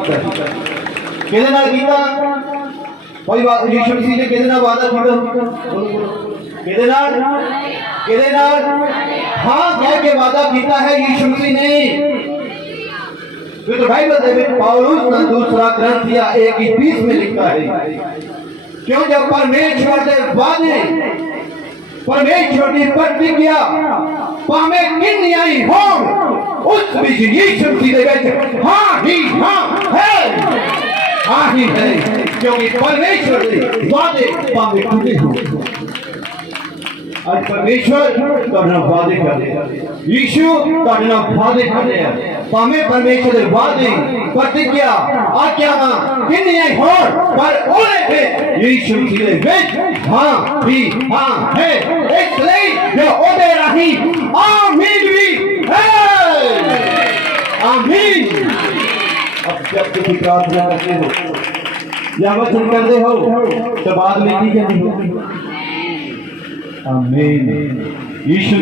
ਕਿਹਦੇ ਨਾਲ ਕੀਤਾ ਕੋਈ ਬਾਤ ਯਿਸੂ ਮਸੀਹ ਨੇ ਕਿਹਦੇ ਨਾਲ ਵਾਅਦਾ ਕੀਤਾ نہ ਨਾਲ ਕਿਹਦੇ ਨਾਲ ਹਾਂ ਕਹਿ ਕੇ ਵਾਅਦਾ ਕੀਤਾ ਹੈ ਯਿਸੂ ਮਸੀਹ ਨੇ پھر ہے میں پاولوس نہ دوسرا گرنتھیا ایک ہی بیس میں لکھا ہے کیوں جب پرمیشور دے وعدے پرمیشور نے پر بھی کیا پامے کنی آئی ہون اس بجنی چھوٹی دے بیٹھے ہاں ہی ہاں ہے ہاں ہی ہے کیونکہ پرمیشور دے وعدے پامے کنی ہون اور پرمیشور تڑنا وعدے کر دے۔ یشو تڑنا وعدے کر دے۔ پامے پرمیشور دے وعدے پتے کیا۔ آ کیا ہاں۔ کن یہ ہو پر اولے پہ یشو تیرے ویچ ہاں بھی ہاں ہے۔ اس لیے یہ اوڈے رہی۔ آمین بھی ہے۔ آمین۔ اب جب تک اکرات جا رہے ہو، یا وہ چھن کر دے ہو، تو بعد میں کی کیا ہوں آمین۔ یشو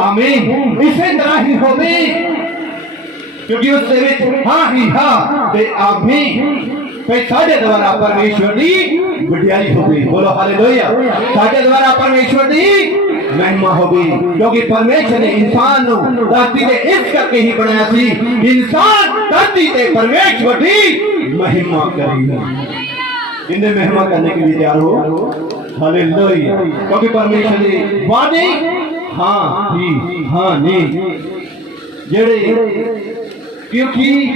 آمین۔ اسے طرح ہی ہوے کیونکہ اس سے وچ ہاں ہی ہاں تے آمین پہ ساڑھے دوارا پرمیشور دی وڈیائی ہو گئی بولو ہاللویا ساڑھے دوارا پرمیشور دی مہمہ ہو گئی کیونکہ پرمیشور نے انسان نو دھرتی تے اس کر کے ہی بنایا سی۔ انسان دھرتی تے پرمیشور دی مہما کری انہیں مہمہ کرنے کے لیے تیار ہو۔ ਹਾਲੇਲੂਇਆ ਕਿਉਂਕਿ ਪਰਮੇਸ਼ਰ ਦੇ ਵਾਅਦੇ ਹਾਂ ਹੀ ਹਾਂ, ਨਹੀਂ। ਜਿਹੜੇ ਕਿਉਂਕਿ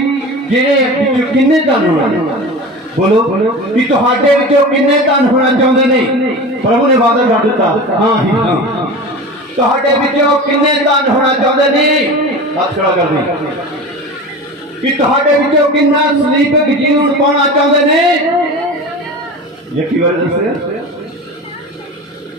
ਜਿਹੜੇ ਵਿੱਚੋਂ ਕਿੰਨੇ ਧਨ ਹੋਣਾ ਬੋਲੋ। ਕਿ ਤੁਹਾਡੇ ਵਿੱਚੋਂ ਕਿੰਨੇ ਧਨ ਹੋਣਾ ਚਾਹੁੰਦੇ ਨੇ? ਪ੍ਰਭੂ ਨੇ ਵਾਅਦਾ ਕਰ ਦਿੱਤਾ। ਹਾਂ, ਹੀ ਤੁਹਾਡੇ ਵਿੱਚੋਂ ਕਿੰਨੇ ਧਨ ਹੋਣਾ ਚਾਹੁੰਦੇ ਨੇ? ਹੱਥ ਖੜਾ ਕਰ ਦੇ। ਕਿ ਤੁਹਾਡੇ ਵਿੱਚੋਂ ਕਿੰਨਾ ਸਲੀਪਕ ਜੀਵਨ ਪਾਉਣਾ ਚਾਹੁੰਦੇ ਨੇ? ਯਕੀ ਵਾਰ ਦੱਸਿਆ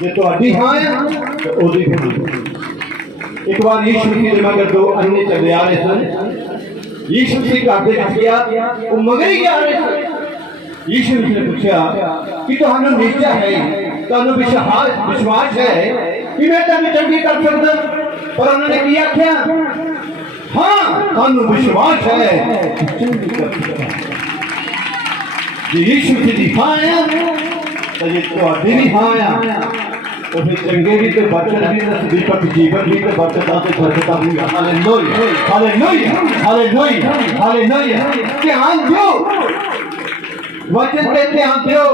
جی تو تھی ہاں ہے تو او دی ہوں ایک بار یسو کی نے کر دو انہیں چلے آ رہے سن یسو سے کا دے کیا وہ مگر ہی کیا رہے سن یسو مسیح نے پوچھا کہ تو ہمیں نیچا ہے تو تانوں وشواس وشواس ہے کہ میں تو تانوں چنگی کر سکتا پر انہوں نے کیا کیا ہاں تانوں وشواس ہے چنگی کر سکتا یہ یسو مسیح دی ہے ਤਾਂ ਜੇ ਤੁਹਾਡੀ ਵੀ ਹਾਂ ਆ ਉਹ ਫਿਰ ਚੰਗੇ ਵੀ ਤੇ ਬਚਨ ਵੀ ਤੇ ਸਦੀਪਕ ਜੀਵਨ ਵੀ ਤੇ ਬਚਤਾਂ ਤੇ ਬਰਕਤਾਂ ਵੀ ਹਾਲੇਲੂਇਆ ਹਾਲੇਲੂਇਆ ਹਾਲੇਲੂਇਆ ਹਾਲੇਲੂਇਆ ਧਿਆਨ ਦਿਓ ਵਚਨ ਤੇ ਧਿਆਨ ਦਿਓ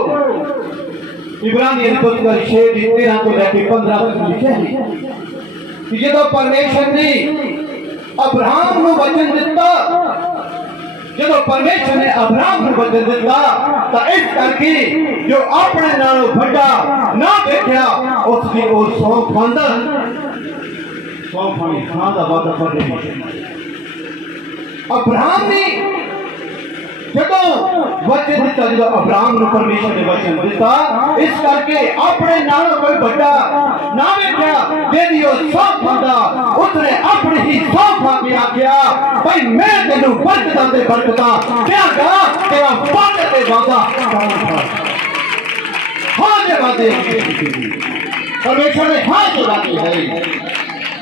ਇਬਰਾਨੀ ਦੀ ਪੁਸਤਕ 6 ਦੀ 13 ਤੋਂ ਲੈ ਕੇ 15 ਤੱਕ ਲਿਖਿਆ ਹੈ ਕਿ ਜਦੋਂ ਪਰਮੇਸ਼ਰ ਨੇ ਅਬਰਾਹਮ ਨੂੰ ਵਚਨ ਦਿੱਤਾ ਜਦੋਂ ਪਰਮੇਸ਼ਰ ਨੇ ਅਬਰਾਮ ਨੂੰ ਬਦਲ ਦਿੱਤਾ ਤਾਂ ਇਸ ਕਰਕੇ ਜੋ ਆਪਣੇ ਨਾਲੋਂ ਵੱਡਾ ਨਾ ਦੇਖਿਆ ਉਸ ਦੀ ਉਹ ਸੌ ਖਾਂਦਾ ਸੌ ਖਾਣੀ ਖਾਂ ਦਾ ਵਾਦਾ ਕਰ ਰਹੀ ਅਬਰਾਮ ਨੇ جدو وچن دیتا جدو ابرام نو پرمیشن دے وچن دیتا اس کر کے اپنے نال کوئی بڑا نہ ویکھیا دے دیو سب بندہ اس نے اپنے ہی سب بھاگی آکھیا بھائی میں تینو برکتاں تے برکتاں کیا کہا تیرا پاٹ تے بابا ہاں دے بندے پرمیشن نے ہاں چلا دی ہے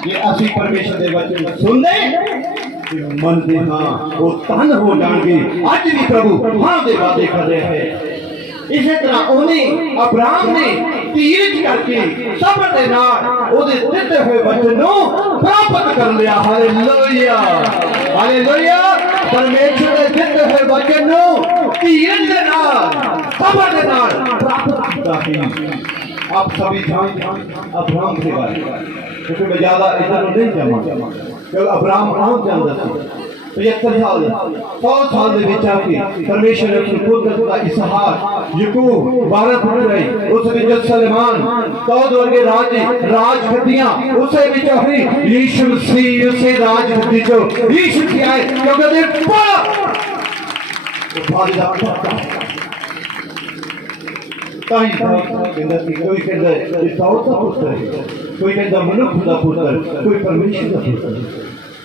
یہ اسی پرمیشن دے وچن سن لیں من دے ہاں وہ تن ہو جان گے اج بھی پربھو ہاں دے وعدے کر رہے ہیں اسی طرح انہیں ابرام نے تیج کر کے صبر دے نال او دے دتے ہوئے وچنوں پراپت کر لیا ہاللویا ہاللویا پرمیشور دے دتے ہوئے وچنوں تیج دے نال صبر دے نال پراپت کیتا ہے آپ سبھی جان ابرام کے بارے میں کیونکہ میں زیادہ ادھر نہیں جب ابراہم آن کے اندر تھا تو یکتر سال سو سال دے وچ آ کے پرمیشر نے قدرت دا اسحاق یکو بارہ پتر ہے اس میں جو سلمان تو دور کے راج راج گدیاں اسے وچ ہوئی یشو سی اسے راج گدی جو یشو کی ہے کیونکہ دے پا وہ پھاڑی دا پتا تاہی بہت زندگی کوئی کہہ دے کہ سو تک اس طرح کوئی کہتا ملک خدا پوتر کوئی پرمیشن کا پوتر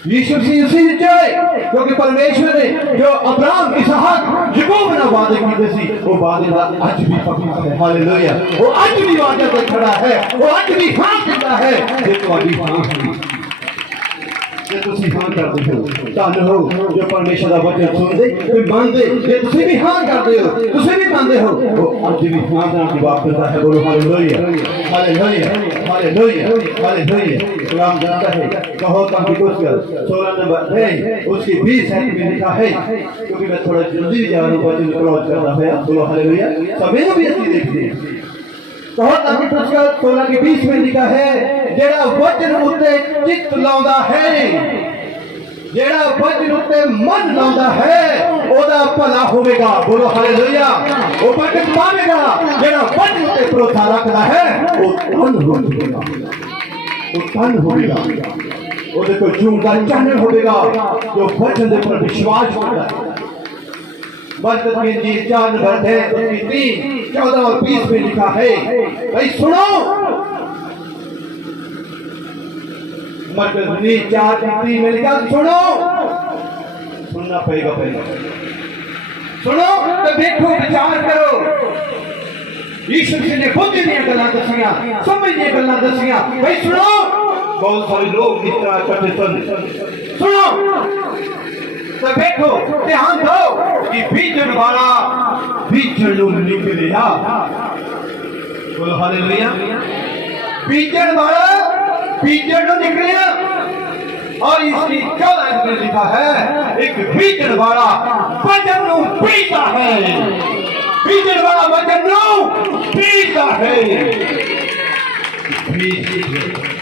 یسوع سے اسی نے چاہے کیونکہ پرمیشن نے جو ابراہم کی صحت جبو بنا وعدے کی دسی وہ وعدے دا آج بھی پکا ہے۔ حالیلویہ وہ آج بھی وعدے پر کھڑا ہے، وہ آج بھی ہاں خاص کھڑا ہے، یہ تواڈی ہاں ہے ਤੁਸੀਂ ਹਾਂ ਕਰਦੇ ਹੋ ਧੰਨ ਹੋ ਜੋ ਪਰਮੇਸ਼ਰ ਦਾ ਬਚਨ ਸੁਣਦੇ ਤੇ ਮੰਨਦੇ ਜੇ ਤੁਸੀਂ ਵੀ ਹਾਂ ਕਰਦੇ ਹੋ ਤੁਸੀਂ ਵੀ ਮੰਨਦੇ ਹੋ ਉਹ ਅੱਜ ਵੀ ਹਾਂ ਦਾ ਕਿ ਵਾਪਸ ਦਾ ਹੈ ਬੋਲੋ ਹਾਲੇਲੂਇਆ ਹਾਲੇਲੂਇਆ ਹਾਲੇਲੂਇਆ ਹਾਲੇਲੂਇਆ ਸਲਾਮ ਜਾਂਦਾ ਹੈ ਕਹੋ ਤਾਂ ਕਿ ਕੁਛ ਕਰ ਸੋਲਾ ਨੰਬਰ ਹੈ ਉਸਕੀ 20 ਹੈ ਵੀ ਲਿਖਾ ਹੈ ਕਿਉਂਕਿ ਮੈਂ ਥੋੜਾ ਜਲਦੀ ਜਾਣ ਨੂੰ ਬਚਨ ਕਰਾਉਣਾ ਹੈ ਬੋਲੋ ਹਾਲੇਲੂਇਆ ਸਭੇ ਨੂੰ ਵੀ ਅਸੀਂ ਦੇਖਦੇ ਹਾਂ بہت اگے پہنچ کر سولہ کے بیس میں لکھا ہے، جیڑا وجن اتے چت لاؤندا ہے۔ جیڑا وجن اتے من لاؤندا ہے او دا پلا ہوئے گا۔ بولو ہاللویا او برکت مانے گا۔ جیڑا وجن اتے پروتھا رکھنا ہے، او تن ہوئے گا۔ او تن ہوئے گا۔ اودے تو جوں دا چن ہوئے گا، جو وجن دے پر بشواج ہوئے گا بدت کے لیے جان بھر ہے تین، چودہ اور بیس میں لکھا ہے۔ بھئی سنو۔ مرکز نے چار تین میں لکھا، سنو۔ سننا پہی گا پہی گا۔ سنو، تو دیکھو، بچار کرو۔ یسو سے نے خود یہ گلاں دسیا سمجھ یہ گلاں دسیا بھئی سنو۔ بہت سارے لوگ اس طرح کرتے سن۔ سنو۔ سپیٹو دھیان دو کہ بیچن والا بیچن لیا بولو حالیلویہ بیچن والا بیچن لیا اور اس کی کل ایک میں لکھا ہے، ایک بیچن والا بجن نو پیتا ہے۔ بیچن والا بجن نو پیتا ہے۔ بیچن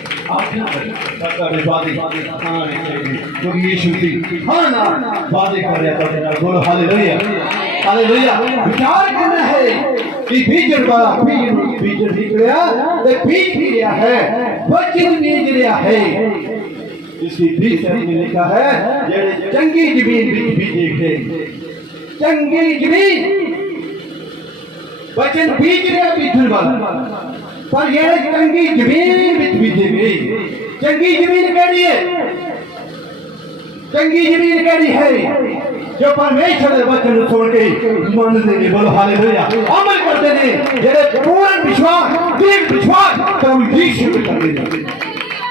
چنگی زمین چنگی زمین بچن بیج رہا بیجڑ والا پر یہ چنگی جمین بچ بی جے پی چنگی جمین کیڑی ہے؟ چنگی زمین کیڑی ہے؟ جو پرمیشن دے بچن سن کے من دے گی بلو حالے ہویا عمل کرتے نے یہ پورا وشواس، دین وشواس توجیہ شروع کر دے۔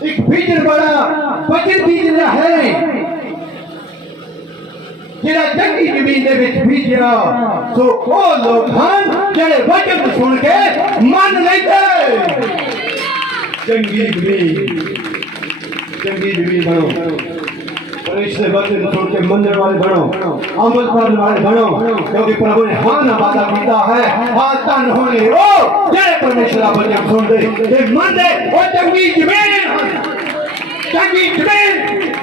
ایک بیجر بڑا بجر بیجنا ہے۔ جڑا جنگی زمین دے وچ بیجیا سو او لوگ ہن جڑے وجن سن کے من لیندے جنگی زمین جنگی زمین بنو۔ فرشتے وطن چھوڑ کے مننے والے بنو، عمل کرنے والے بنو۔ کیونکہ پربھو نے ہاں نہ وعدہ کیتا ہے ہاں تن ہونے، او جڑے پرمیشر اپنے سن دے۔ تے من دے، او چنگی زمین۔ can be drained.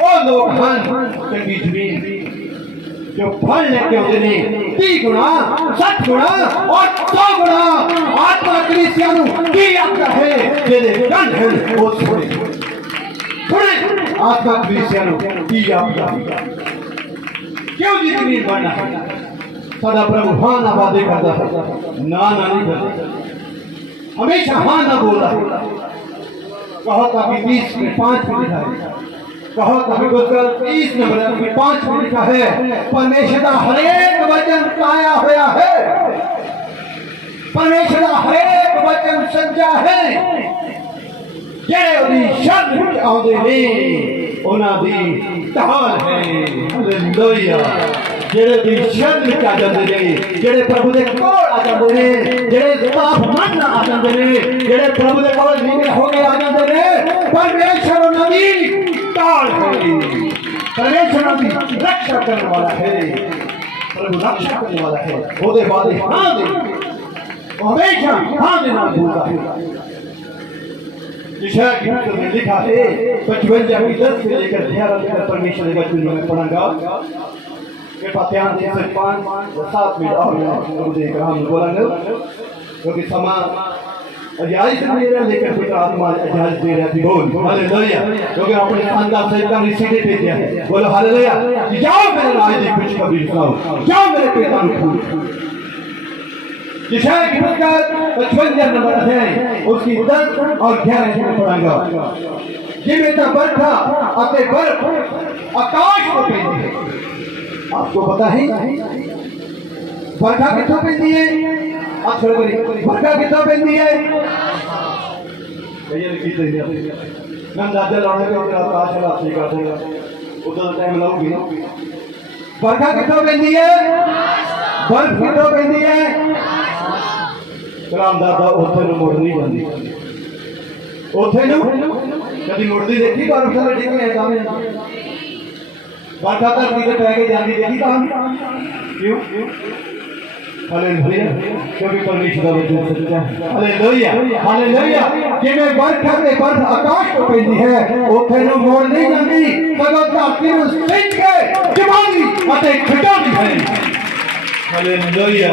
All our hands can جو پھل لیتے ہوتے نے تی گنا ست گنا اور سو گنا آتما کلیسیانو کی آتا ہے۔ جیلے جن ہیں وہ سوڑے سوڑے آتما کلیسیانو کی آتا ہے کیوں جی تمیر بنا ہے سدا پربھو ہاں نہ وعدے کرتا ہے۔ نہ نہ نہیں کرتا ہمیشہ ہاں نہ بولا ہے کہو تو ابھی بیس میں پانچ میں لکھا ہے کہو تو ابھی گزر تیس نمبر ابھی پانچ میں لکھا ہے۔ پرمیشدہ ہر ایک وجن پایا ہوا ہے۔ پرمیشدہ ہر ایک وجن سنجا ہے۔ یعنی جڑے دی شان وچ نے انہاں دی تہان ہے۔ ہalleluya جڑے دی شان وچ آ نے، جڑے پربھو دے کول آ نے، جڑے پاپ من آ نے، جڑے پربھو دے کول نیمے ہو کے آ جاندے نے پرمیشر انہاں دی تال ہے۔ پرمیشر انہاں دی رکشا کرنے والا ہے۔ پربھو رکشا کرنے والا ہے۔ او دے ہاں دے۔ ہمیشہ ہاں دے نال بولتا ہے۔ لکھا ہے لکھا ہے بچپن جب دس سے لے کر زیارت کر پرمیشن کے بچپن میں پڑھا گا کہ پاتیان سے صرف پانچ و سات منٹ اور درود اکرام بولا گا کیونکہ سما اجازت دے رہا لیکن پتر آتما اجازت دے رہا تھی بول ہلیلویا کیونکہ اپنے خاندان سے ایک سیدھے بھیجا ہے بولو ہلیلویا جاؤ میرے راج دی کچھ کبھی سناؤ جاؤ میرے پیتا نکھو ششا کی مدد پچپنجر نمبر ہے اس کی مدد اور گھیرے سے پڑھا گا جی میں میرا برد تھا اپنے برد اکاش کو پہنے ہے آپ کو پتا ہے برکھا کتنا پہنتی ہے؟ برکھا کتنا پہنتی ہے؟ میں اندازہ لانے کے اندر آپ آج آپ نہیں کر دوں گا ادھر ٹائم لاؤں گی برد تھا کتا کتنا دیئے برد تھا کتا پہنتی دیئے سلام دادا اوتھے نو مڑ نہیں جاندی اوتھے نو کدی مڑدی دیکھی بارو سارے ٹھیک ہے دامے واٹا تک نیچے کدی کے جاندی دیکھی تاں کیوں ہالیلویا کبھی پرمیشر دا وجود سچا ہالیلویا ہالیلویا جویں برف تے برف آکاش تو پیندی ہے اوتھے نو مڑ نہیں جاندی سگو دھرتی نو سٹھ کے جوانی اتے کھٹا دی ہے ہالیلویا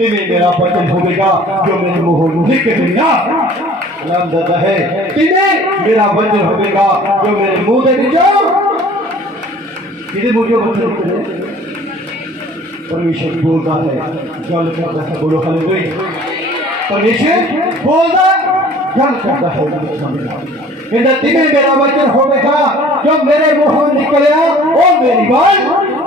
تمہیں میرا پتن ہوئے گا جو میرے مہر مہر کے دنیا نام دادا ہے۔ تمہیں میرا بطن ہوئے گا جو میں منہ دے دے جاؤ تیرے مجھے بطن ہوئے پرمیشن بولتا ہے۔ جل کرتا ہے۔ بولو ہلے پرمیشن بولتا جل کرتا ہے۔ تمہیں میرا بطن ہوئے گا جو میرے مہر نکلے اور میری بات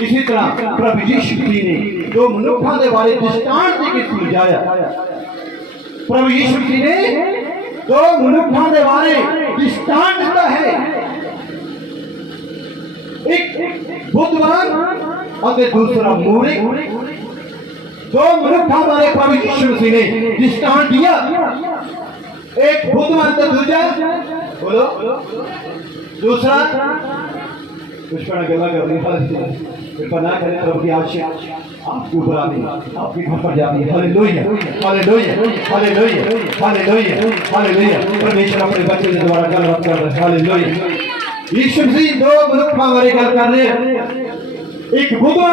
اسی طرح پرب کی نے جو ਮਨੁੱਖਾਂ دے ਬਾਰੇ ਦ੍ਰਿਸ਼ਟਾਂਤ ਦੀ ਕੀਤੀ ਜਾਇਆ ਪ੍ਰਭੂ ਯਿਸੂ ਜੀ ਨੇ ਜੋ ਮਨੁੱਖਾਂ ਦੇ ਬਾਰੇ ਦ੍ਰਿਸ਼ਟਾਂਤ ਦਿੱਤਾ ਹੈ ایک بودوان اور دوسرا مورے جو منکھا والے پاوی یشو نے دستان دیا۔ ایک بدھ مانتا دوجا۔ بولو۔ دوسرا۔ دشمن گلا کر رہی ہے۔ پناہ کرے رب کی آشے آپ کے اوپر آتی آپ کے گھر پر جاتی ہے ہلیلویہ ہلیلویہ ہلیلویہ ہلیلویہ ہلیلویہ پرمیشن اپنے بچے سے دوبارہ گل بات کر رہا ہے ہلیلویہ یشم سی دو گروپ ہمارے گل کر رہے ہیں۔ ایک گبا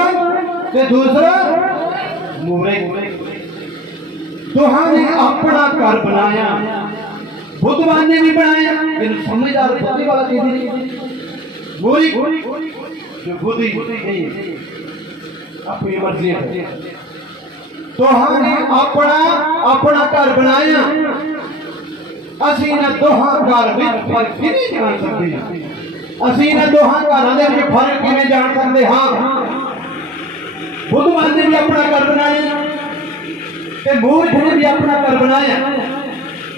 تے دوسرا مورے تو ہم نے اپنا گھر بنایا۔ بدھ نے بھی بنایا۔ لیکن سمجھدار پتی والا چیز موری۔ جبودی نہیں اپنی مرضی ہے۔ تو ہم نے اپنا اپنا کار بنایا۔ اسی نے دوہاں کار وچ فرق نہیں جان سکتے۔ ہیں اسی نے دوہاں کار دے وچ فرق کیویں جان سکتے۔ ہیں بدھ مت بھی اپنا کار بنایا۔ کہ مورکھ نے بھی اپنا کار بنایا۔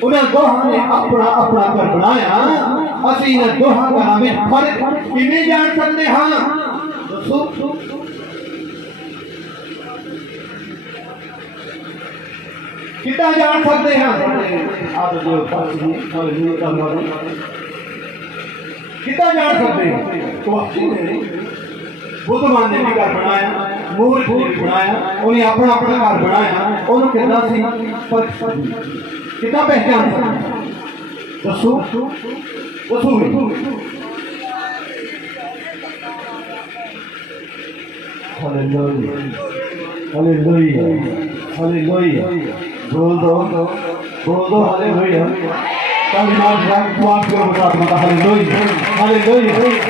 انہاں دوہاں نے اپنا اپنا کار بنایا۔ حسین دوہا برامن فرق انہیں جان سکتے ہاں۔ رسول کتا جان سکتے ہاں؟ آپ جو پاس ہیں اور یہ کرنا کتا جان سکتے ہیں تو اچھی نہیں بدھ ماننے بھی گھر بنایا، مور بھی بنایا، انہیں اپنا اپنا گھر بنایا انہوں کتنا سی کتنا پہچان سکتا ہاں؟ رسول প্রথমে বলো তো বলো তো হালে হইয়া তার নাম রাখ কুয়াপ করব আপনাকে হালে লই হালে লই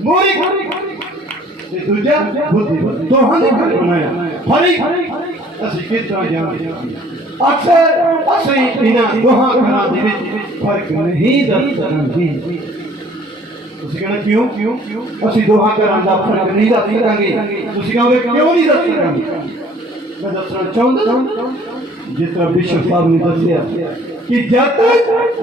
موری یہ دوجا بھوتی تو ہم نے بنایا ہری اسی کس طرح جان اکثر اسی بنا دوہاں کھنا دے وچ فرق نہیں دس سکتی ਤੁਸੀਂ ਕਹਿਣਾ ਕਿਉਂ ਕਿਉਂ ਅਸੀਂ ਦੋਹਾਂ ਘਰਾਂ ਦਾ ਫਰਕ ਨਹੀਂ ਦੱਸ ਸਕਾਂਗੇ ਤੁਸੀਂ ਕਹੋਗੇ ਕਿਉਂ ਨਹੀਂ ਦੱਸ ਸਕਾਂਗੇ ਮੈਂ ਦੱਸਣਾ ਚਾਹੁੰਦਾ ਜਿਸ ਤਰ੍ਹਾਂ ਬਿਸ਼ਪ ਸਾਹਿਬ ਨੇ ਦੱਸਿਆ ਕਿ ਜਦ ਤੱਕ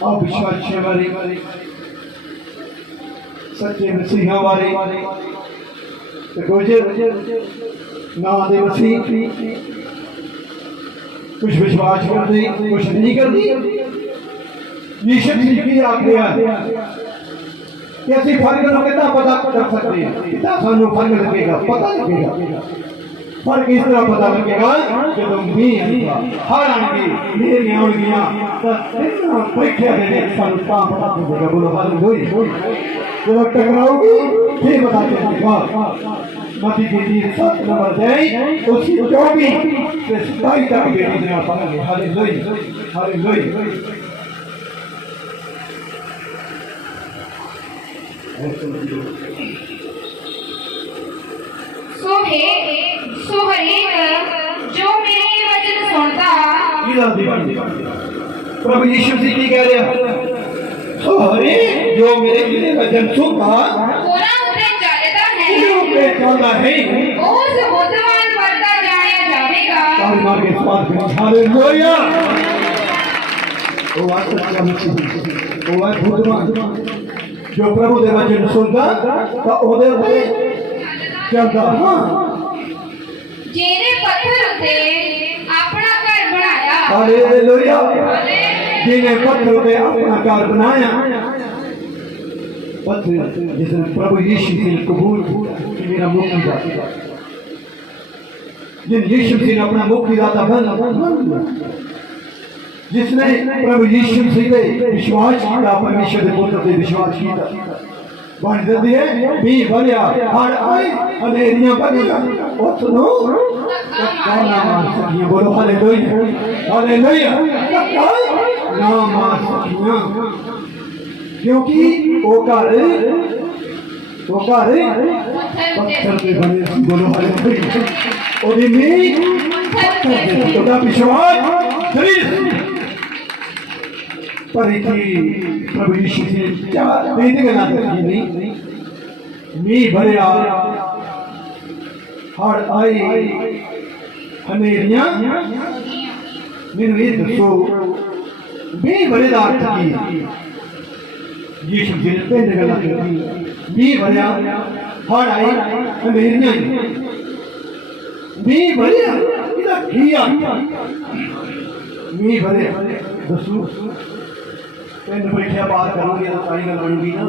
اور بشاشے والے سچے مسیحہ والے تکوجر نا دے مسیح کچھ وشواس کر دی کچھ نہیں کر دی نیشن سیکھی آپ نے کہ اسی فرق نو کتنا پتا کر سکتے ہیں کتا سانو فرق لگے گا پتا لگے گا اور کس طرح پتا لگے گا کہ تم بھی ہر ان کی میری اور گیا۔ تب پرکھیا دے دے سن کا پتا تو گا بولو حال ہوئی۔ جب ٹکراؤ گے پھر بتا کے بات۔ متی کی تیر سات نمبر دے اس کی چوبی سے ستائی تک کے اتنا پتا نہیں حال ہوئی حال ہوئی Thank you. ਸੋ ਹਰੇਕ ਜੋ ਮੇਰੇ ਵਚਨ ਸੁਣਦਾ ਕੀ ਦੱਸਦੀ ਬਾਣੀ ਪ੍ਰਭੂ ਯੀਸ਼ੂ ਜੀ ਕੀ ਕਹਿ ਰਿਹਾ ਸੋ ਹਰੇ ਜੋ ਮੇਰੇ ਮੇਰੇ ਵਚਨ ਸੁਣਦਾ ਉਹਨਾਂ ਉੱਤੇ ਚੱਲਦਾ ਕਿਉਂ ਹੈ ਤੇ ਚੱਲਦਾ ਹੈ ਉਸ ਬੁੱਧਵਾਨ ਵਰਤਾ ਜਾਣਿਆ ਜਾਵੇਗਾ ਤਾਲ ਮਾਰ ਕੇ ਸਵਾਲ ਕਰੀ ਹਾਲੇਲੂਇਆ ਉਹ ਆ ਸੱਚਾ ਮਸੀਹ ਉਹ ਆ ਬੁੱਧਵਾਨ ਜੋ ਪ੍ਰਭੂ ਦੇ ਵਚਨ ਸੁਣਦਾ ਤਾਂ ਉਹਦੇ ਉੱਤੇ ਚੱਲਦਾ ਹਾਂ જેને પથ્થર ઉતે جس نے پربھو یشن سے قبول میرا مکتی داتا جن یشو سے اپنا مکتی داتا جس نے پربھو یشو سے وشواس پتر سے وشواس کیا بن دے بھی بھریا ہر آئی اندھیریاں بنے گا سنو نام آ سکیاں بولو نام آ سکیاں کیونکہ گھر گھر پتھر بنے پتھر تو پر پربیشی کیا دیتے نہیں می ہڑ آئی ہمیریاں میرے یہ دسو۔ بھی بڑے دار تھی یہ شمشیر پہ نگلا کرتی بھی بڑیا ہڑ آئی ہمیریاں بھی بڑیا ਇਹਦਾ ਕੀ ਆ ਮੀਂਹ ਭਰਿਆ ਦੱਸੋ ਤੈਨੂੰ ਬੈਠਿਆ ਬਾਤ ਕਰਾਂਗੇ ਤਾਂ ਸਾਰੀ ਗੱਲ ਬਣੂਗੀ ਨਾ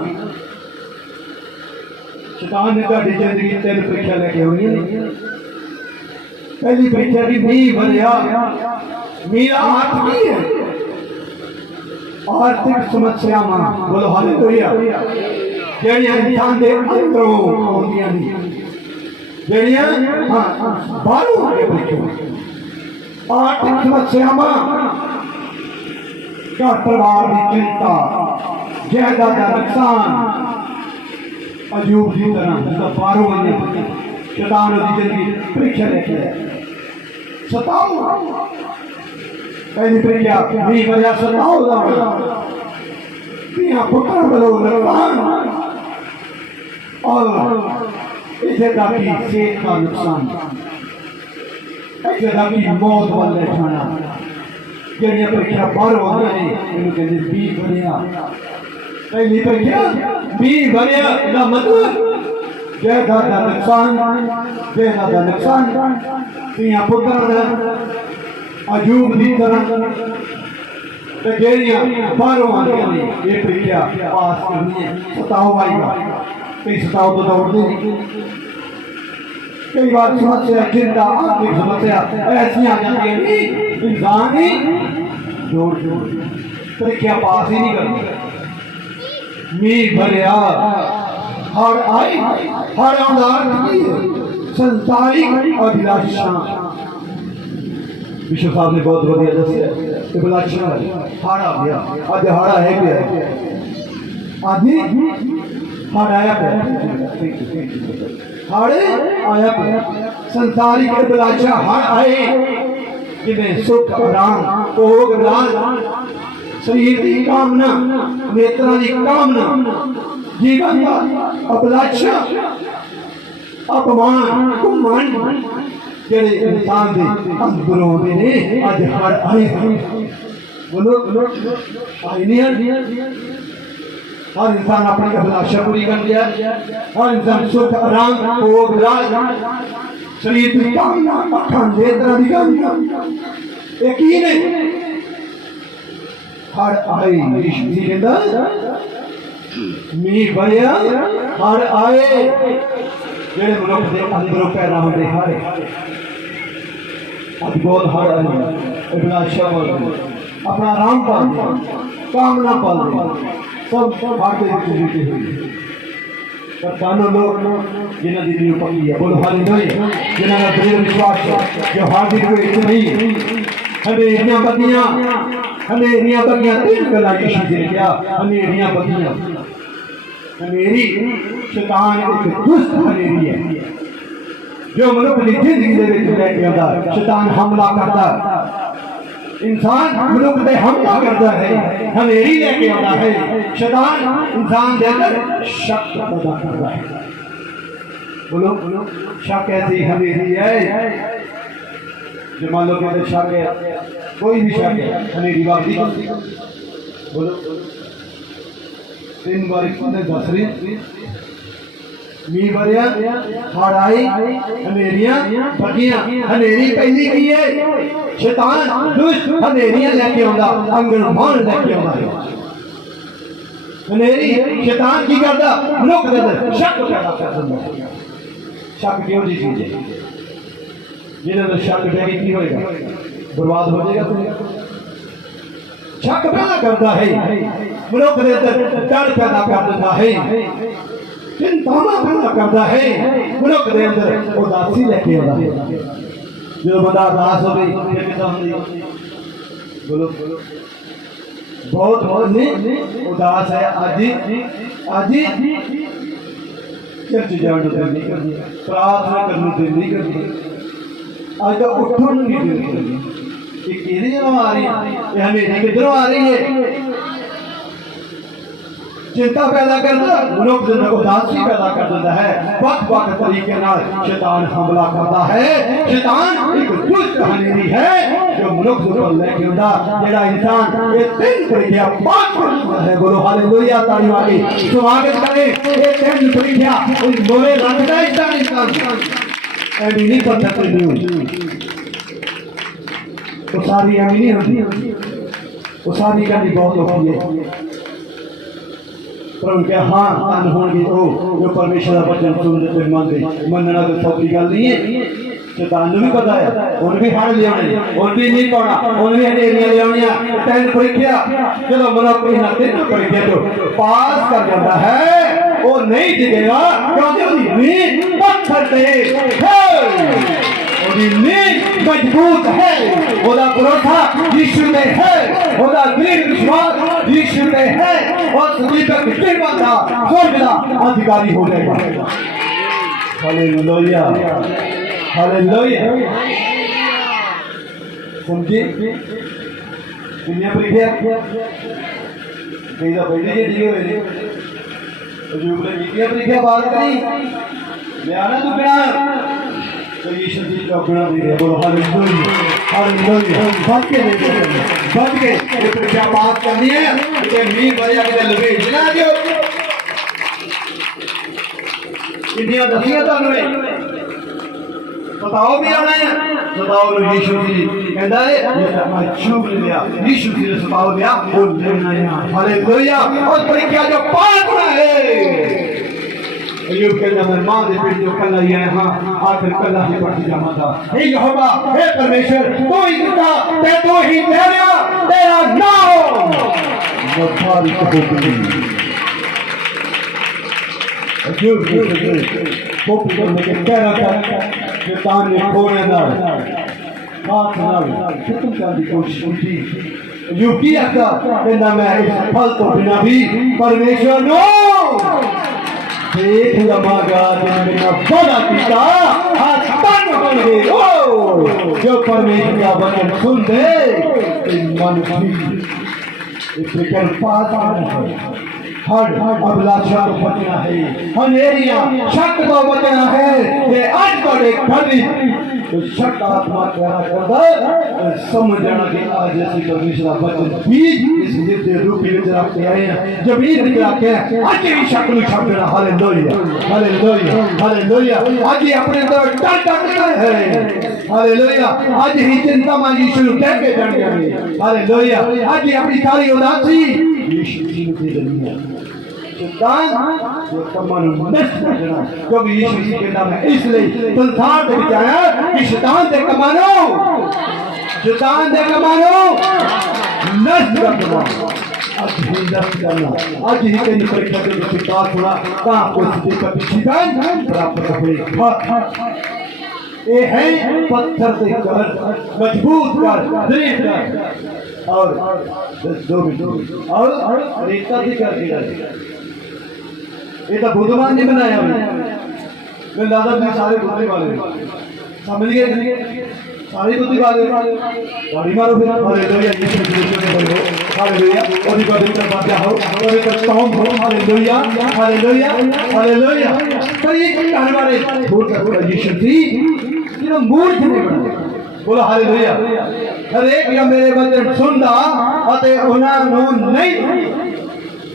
ਸ਼ੈਤਾਨ ਨੇ ਤੁਹਾਡੀ ਜ਼ਿੰਦਗੀ 'ਚ ਤਿੰਨ ਪ੍ਰੀਖਿਆ ਲੈ ਕੇ ਆਉਣੀਆਂ ਨੇ ਪਹਿਲੀ ਪ੍ਰੀਖਿਆ ਦੀ ਮੀਂਹ ਭਰਿਆ ਮੇਰਾ ਅਰਥ ਕੀ ਹੈ ਆਰਥਿਕ ਸਮੱਸਿਆਵਾਂ ਬੋਲੋ ਹਾਲੇਲੂਇਆ ਜਿਹੜੀਆਂ ਇਨਸਾਨ ਦੇ ਅੰਦਰੋਂ ਆਉਂਦੀਆਂ ਨੇ ਜਿਹੜੀਆਂ ਹਾਂ ਬਾਹਰੋਂ ਆ ਕੇ ਬੈਠੀਆਂ ਆਰਥਿਕ ਸਮੱਸਿਆਵਾਂ ਘਰ ਪਰਿਵਾਰ ਦੀ ਚਿੰਤਾ ਜਾਇਦਾਦ ਦਾ ਨੁਕਸਾਨ عجوب سی طرح جس کا پارو مانے شیطان دی زندگی پریکشا لے کے ستاؤ پہلی پریکیا بھی وجہ ستاؤ دا بیاں پکر بلو نقصان اور اسے دا کی کا نقصان اسے دا موت والے چھانا جڑیاں پریکیا بارو آنے انہوں کے نزدیک بنیا پہلی پریکیا بھی بھریا نہ مطلب جے دا دا نقصان، جے دا دا نقصان۔ تیاں پتر دا عجوب دی طرح۔ تے جیڑیاں باروں آندیاں نے، یہ پرکھیا پاس کرنی ہے؟ ستاؤ آئی گا کئی ستاؤ تو دوڑ دے کئی بار سمسیا زندہ آدمی سمسیا ایسی آ کے ہے انسان ہی جوڑ جوڑ۔ کیا پاس ہی نہیں کرتا می بھریا۔ اور آئی، ہر اولاد کی سلطائی اور بلاش شاہ بشو صاحب نے بہت بڑی عدد سے کہ بلاش شاہ ہارا بیا اور ہارا ہے بیا آدھی ہارایا پہ ہارے آیا پہ سلطائی کے بلاش شاہ ہار آئے۔ جنہیں سکھ آرام اوگ لال ਸਰੀਰ ਦੀ ਕਾਮਨਾ ਨੇਤਰਾਂ ਦੀ ਕਾਮਨਾ ਜੀਵਨ ਦਾ ਅਭਿਲਾਸ਼ਾ ਅਪਮਾਨ ਘੁੰਮਣ ਜਿਹੜੇ ਇਨਸਾਨ ਦੇ ਅੰਦਰੋਂ ਆਉਂਦੇ ਨੇ ਅੱਜ ਹੜ ਆਏ ਹਨ ਬੋਲੋ ਬੋਲੋ ਆਏ ਨਹੀਂ ਹਨ ਹਰ ਇਨਸਾਨ ਆਪਣੀ ਅਭਿਲਾਸ਼ਾ ਪੂਰੀ ਕਰ ਲਿਆ ਹਰ ਇਨਸਾਨ ਸੁਖ ਆਰਾਮ ਭੋਗ ਲਾਲ ਸਰੀਰ ਦੀ ਕਾਮਨਾ ਅੱਖਾਂ ਦੇ ਤਰ੍ਹਾਂ ਦੀ ਕਾਮਨਾ ਇਹ ਕੀ ہر آئے می بھیا، ہر آئے۔ جڑے ملک دے اندروں پیدا ہوندے ہر اب بہت ہر آئے۔ ابن شاہ اپنا رام پال دے۔ کامنا پال دے۔ سب بھارتی زندگی کی ہوئی سانو لوگ جنہاں دی پکی ہے۔ بول ہاری نہیں جنہاں دا دل وشواس ہے جو ہارتی کوئی نہیں۔ ہمیں اتنا پتیاں۔ ਇੱਛਾ ਨਹੀਂ ਹਨੇਰੀਆਂ ਬੱਤੀਆਂ ਹਨੇਰੀਆਂ ਬੱਤੀਆਂ ਤਿੰਨ ਗੱਲਾਂ ਯਿਸੂ ਜੀ ਨੇ ਕਿਹਾ ਹਨੇਰੀਆਂ ਬੱਤੀਆਂ ਹਨੇਰੀ ਸ਼ੈਤਾਨ ਇੱਕ ਦੁਸ਼ਟ ਹਨੇਰੀ ਹੈ ਜੋ ਮਨੁੱਖ ਦੀ ਜ਼ਿੰਦਗੀ ਦੇ ਵਿੱਚ ਲੈ ਕੇ ਆਉਂਦਾ ਸ਼ੈਤਾਨ ਹਮਲਾ ਕਰਦਾ ਇਨਸਾਨ ਮਨੁੱਖ ਤੇ ਹਮਲਾ ਕਰਦਾ ਹੈ ਹਨੇਰੀ ਲੈ ਕੇ ਆਉਂਦਾ ਹੈ ਸ਼ੈਤਾਨ ਇਨਸਾਨ ਦੇ ਅੰਦਰ ਸ਼ੱਕ ਪੈਦਾ ਕਰਦਾ ਹੈ ਬੋਲੋ ਬੋਲੋ ਸ਼ੱਕ ਐਸੀ ਹਨੇਰੀ جمال لوگ کہتے شاکر کوئی بھی شاکر ہمیں ریوا بھی بولو۔ تین بار نے دس رہی می بریا ہڑائی ہنیریاں بھگیاں۔ ہنیری پہلی کی ہے۔ شیطان دوست ہنیریاں لے کے آندا، انگل مان لے کے آندا ہنیری شیطان کی کردہ لوگ کردہ شک کردہ شک کیوں جی چیز جنہوں نے شک دے گی کی ہوئے گا۔ برباد ہو جائے گا شک پیدا کرتا ہے۔ ملوک کے در ڈر پیدا کر دیتا ہے چنتانا پیدا کرتا ہے ملوک کے در اداسی لے کے ہوتا ہے۔ جو بندہ اداس ہوئی پھر بہت بہت نہیں اداس ہے آجی آجی چرچ جانے دل نہیں کرنی۔ پرارتھنا کرنے دل نہیں کرنی۔ آج اٹھن کی دیر ہو رہی یہ کیری آ رہی ہے یہ ہمیں کدھروں آ رہی ہے چنتا پیدا کرنا ملک زندہ دانسی پیدا کر دیتا ہے، وقت وقت طریقے نال شیطان حملہ کرتا ہے۔ شیطان ایک جز کہانی ہے جو ملک زندہ اللہ کی ادا جیڑا انسان یہ تین طریقیا پاک پر ہے۔ بولو ہالیلویا تاری والی۔ سواگت کریں یہ تین طریقیا اس موے رنگ دا انسان انسان۔ امینی ساری امینی ساری بہت ہے کے ہاں گی جو سن دے مننا گل نہیں ہے بھی پتا ہے بھی بھی نہیں بھی ٹین چلو تو پاس کر ہے وہ نہیں ڈگے گا کیونکہ وہ نیند پتھر دے ہے نیند مجبوط ہے خدا بھروسہ یشو میں ہے خدا دیر وشواس یشو میں ہے اور سبھی کا کتنے بندہ جو ملا آدھگاری ہو جائے گا ہلیلویا ہلیلویا سمجھے دنیا پر کیا کیا کہیں دا بھائی دیجیے دیجیے ਅਜੂਬ ਨੇ ਕੀਤੀਆਂ ਪ੍ਰੀਖਿਆ ਬਾਰਤ ਨਹੀਂ ਲਿਆਣਾ ਤੂੰ ਬਿਆਨ ਕ੍ਰਿਸ਼ਨ ਜੀ ਦਾ ਬਿਆਨ ਦੇ ਰਿਹਾ ਬੋਲੋ ਹਾਲੇਲੂਇਆ ਹਾਲੇਲੂਇਆ ਬਣ ਕੇ ਦੇ ਬਣ ਕੇ। ਇਹ ਪ੍ਰੀਖਿਆ ਬਾਤ ਕਰਨੀ ਹੈ। ਤੇ ਮੀਂਹ ਵਰਿਆ ਕਿਤੇ ਲਵੇ ਜਨਾ ਦਿਓ। ਕਿੰਨੀਆਂ ਦਸੀਆਂ ਤੁਹਾਨੂੰ ਇਹ? ਬਤਾਓ ਵੀ ਆਣਾ ਹੈ। ستاول یشو سی کہندا ہے مچھو لیا یشو سی ستاول لیا یہاں لینا گویا اور اس طریقے جو پاک نہ ہے ایوب کہنا میں ماں دے پیٹ جو کلا ہی آیا ہاں آخر کلا ہی پڑھ بڑھ جاما دا اے یہوبا اے پرمیشر تو ہی تھا تے تو ہی تیرا تیرا نہ ہو مبارک ہو ایوب پوپ کرنے کے کہنا تھا کہ نے کھوڑے نہ بات نہ ختم کرنے کی کوشش کی جو کیا تھا کہ میں اس پھل تو بنا بھی پرمیشور نو دیکھ لما گا جن میں نہ بڑا ہاتھ بن بن گئے جو پرمیشور کا بچن سن دے من بھی اس کے پاس آنا ہے ہر ابلاشا تو بچنا ہے۔ اندھیریاں شک تو بچنا ہے۔ یہ آج کل ایک بھلی تو شک آتما کہنا کرتا ہے۔ سمجھنا کہ آج ایسی تو دوسرا بچن۔ بھی اس جب سے روپی وچ رکھ کے آئے ہیں۔ جب یہ نکل کے آج یہ شک نو چھپ دینا ہاللویا ہاللویا ہاللویا آج یہ اپنے تو ڈر ڈر ہے ہاللویا آج ہی چنتا مانگی شروع کر کے جانگے گئے ہاللویا آج یہ اپنی ساری یہ شروع کی ہے سلطان جو تمہن نس جنا بھی یشو مسیح اس سلطان کہ شیطان دے کمانو شیطان دے کمانو کمانو ہی کرنا۔ ہی تا کوئی ہوئے۔ اے پتھر سے کر کر۔ اور دو بھی اور ریتا بھی ਇਹ ਤਾਂ ਬੁੱਧਵਾਨ ਨੇ ਬਣਾਇਆ ਹੋਇਆ। ਮੈਨੂੰ ਲੱਗਦਾ ਤੁਸੀਂ ਸਾਰੇ ਬੁੱਧੀ ਵਾਲੇ ਸਮਝ ਗਏ? ਸਾਰੇ ਬੁੱਧੀ ਵਾਲੇ ਗਾੜੀ ਮਾਰੋ ਫਿਰ। ਹਰੇ ਲੋਇਆ ਜੀ ਦੀ ਜੀਵਨ ਹੋਇਓ ਹਰੇ ਲੋਇਆ ਉਹਦੀ ਗੋਡੀ ਤੇ ਬਾਜਾ ਹੋ ਉਹਦੇ ਤੇ ਸੌਂ ਹੋ ਹਰੇ ਲੋਇਆ ਹਰੇ ਲੋਇਆ ਹਰੇ ਲੋਇਆ ਪਰ ਇਹ ਕੋਈ ਹਰੇ ਵਾਲੇ। ਬਹੁਤ ਅਜੀਸ਼ਨ ਸੀ। ਜਿਹੜਾ ਮੂਰਖ ਨਹੀਂ ਬਣਦਾ ਬੋਲੋ ਹਾਲੇਲੂਇਆ ਹਰੇਕ ਜਿਹੜਾ ਮੇਰੇ ਵਚਨ ਸੁਣਦਾ ਅਤੇ ਉਹਨਾਂ ਨੂੰ ਨਹੀਂ।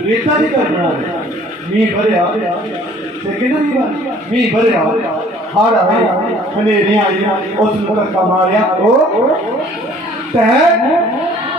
ਰੇਤਾ ਦੀ ਘਰ ਬਣਾ ਦੇ। ਮੀਂਹ ਭਰਿਆ। ਤੇ ਕਿਹਨਾਂ ਦੀ ਬਾਤ ਮੀਂਹ ਭਰਿਆ। ਹੜ ਆਏ ਹਨੇਰੀਆਂ ਆਈਆਂ ਉਸ ਨੂੰ ਧੱਕਾ ਮਾਰਿਆ। ਉਹ ਤੈ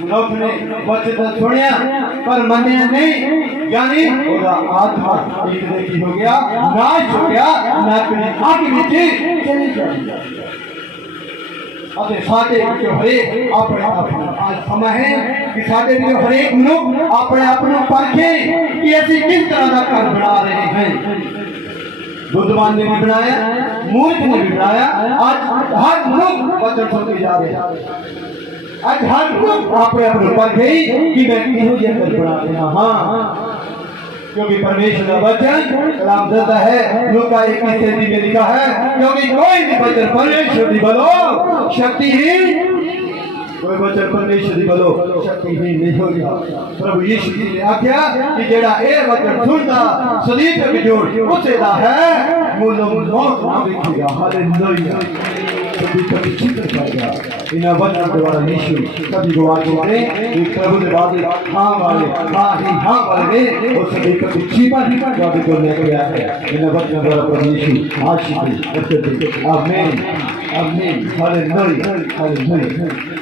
نوکنے بچے تو چھوڑیا، پر نہیں۔ یعنی خدا ایک دیکھی ہو گیا ہو گیا چلی جائے ہرے اپنے اپنے آج ہے کہ ہرے اپنے اپنے کہ ایسی کس طرح کا بنا رہے ہیں۔ بدھوان نے بھی بنایا مورت نے بھی بنایا، آج ہر لوگ بچن سنتے جا رہے ہیں آج ہر کوئی اپنے اپنے پر گئی کہ میں کیوں یہ کل بنا دینا ہاں۔ کیونکہ پرمیشن کا بچن کلام زدہ ہے لوکا ایک کی سیدی میں لکھا ہے، کیونکہ کوئی نہیں بچن پرمیشن دی بلو شکتی ہی کوئی بچن پرمیشن دی بلو شکتی ہی نہیں ہو گیا پربو یشو کی نے آکھیا کہ جیڑا اے وچن سنتا صلیب پہ جوڑ اسے دا ہے مولم موت نہ دیکھے گا۔ ہالیلویہ کبھی کبھی کی طرف آئے گا انہا ون ارد وارا نیشو کبھی گوا جو آئے ایک طرح دے بعد ہاں والے ہاں ہی ہاں والے اور سبھی کبھی چیپا ہی کا جواب کو لے کے آئے انہا ون ارد وارا نیشو آشی بھی اکتر دے آمین آمین حالے نوی حالے نوی